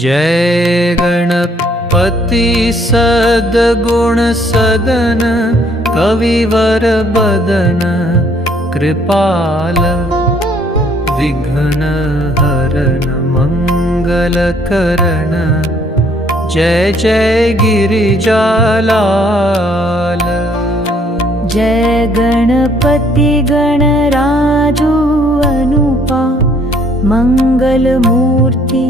जय गणपति सद्गुण सदन कविवर बदन कृपाल विघ्न हरण मंगल करण जय जय गिरिजालाल। जय गणपति गणराजु अनुपा मंगल मूर्ति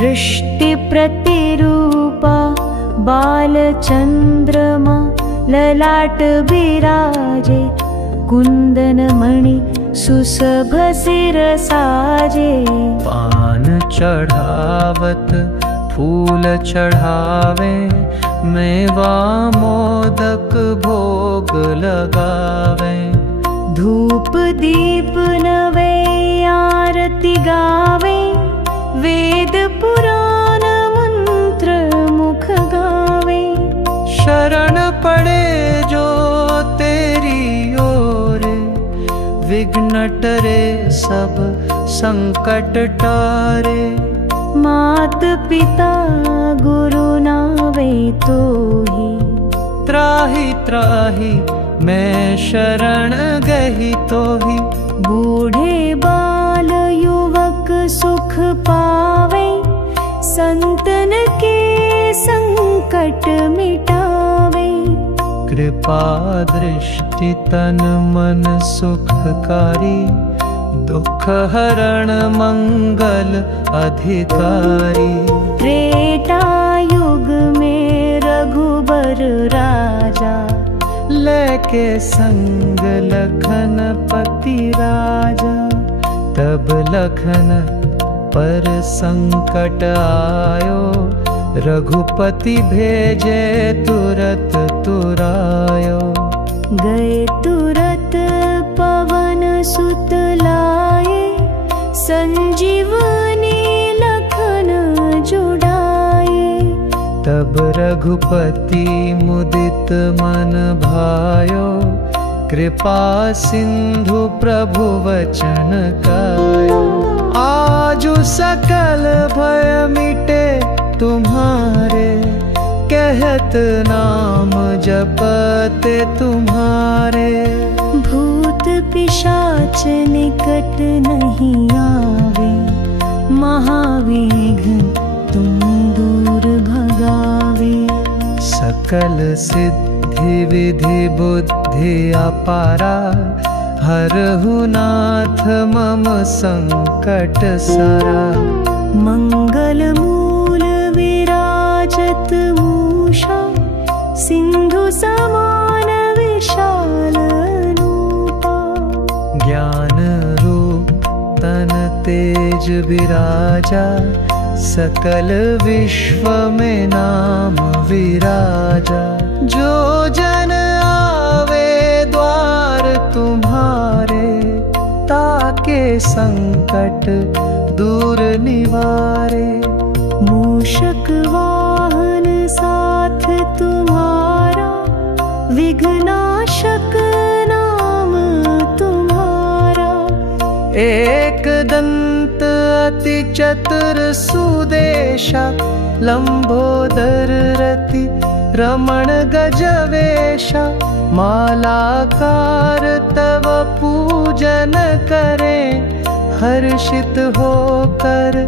दृष्टि प्रतिरूपा बालचंद्रमा ललाट बिराजे कुंदन मणि सुशभ सिर साजे। पान चढ़ावत फूल चढ़ावे मेवा मोदक भोग लगावे। धूप दीप नवे आरती गावे वेद पुराण मंत्र मुख गावे। शरण पड़े जो तेरी ओर विघ्न टरे सब संकट टारे। मात पिता गुरु नावे तो ही त्राहि त्राहि मैं शरण गही तो ही। बूढ़े बाल युवक सुख पावे संतन के संकट मिटावे। कृपा दृष्टि तन मन सुखकारी दुख हरण मंगल अधिकारी। त्रेता युग में रघुबर राजा लेके संग लखन पति राजा। तब लखन पर संकट आयो रघुपति भेजे तुरत तुरायो। गए तुरत पवन सुत लाए संजीवनी लखन जुड़ाए। तब रघुपति मुदित मन भायो कृपा सिंधु प्रभु वचन गायो। आजु सकल भय मिटे तुम्हारे कहत नाम जपते तुम्हारे। भूत पिशाच निकट नहीं आवे महाविघ्न तुम दूर भगावे। सकल सिद्धि विधि बुद्धि अपारा हरहु नाथ मम संकट सारा। मंगल मूल विराजत मूषा सिंधु समान विशाल रूपा। ज्ञान रूप तन तेज विराजा सकल विश्व में नाम विराजा। जो जन आवे द्वार तुम्हारे ताके संकट दूर निवारे। मूषक वाहन साथ तुम्हारा विघ्नाशक नाम तुम्हारा। एक दंत अति चतुर सुदेशा लंबोदर रति रमण गजवेशा। मालाकार तव पूजन करें हर्षित होकर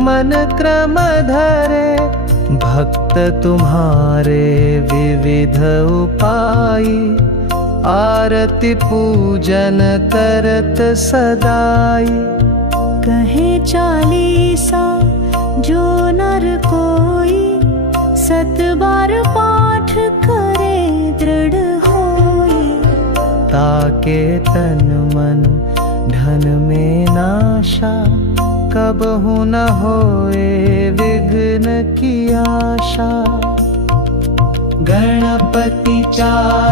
मन क्रम धरे। भक्त तुम्हारे विविध उपाय आरती पूजन करत सदाई। कहे चालीसा जो नर कोई सत बार पाठ करे दृढ़ होई। ताके तन मन धन में नाशा कबहु न होए विघ्न की आशा। गणपति चार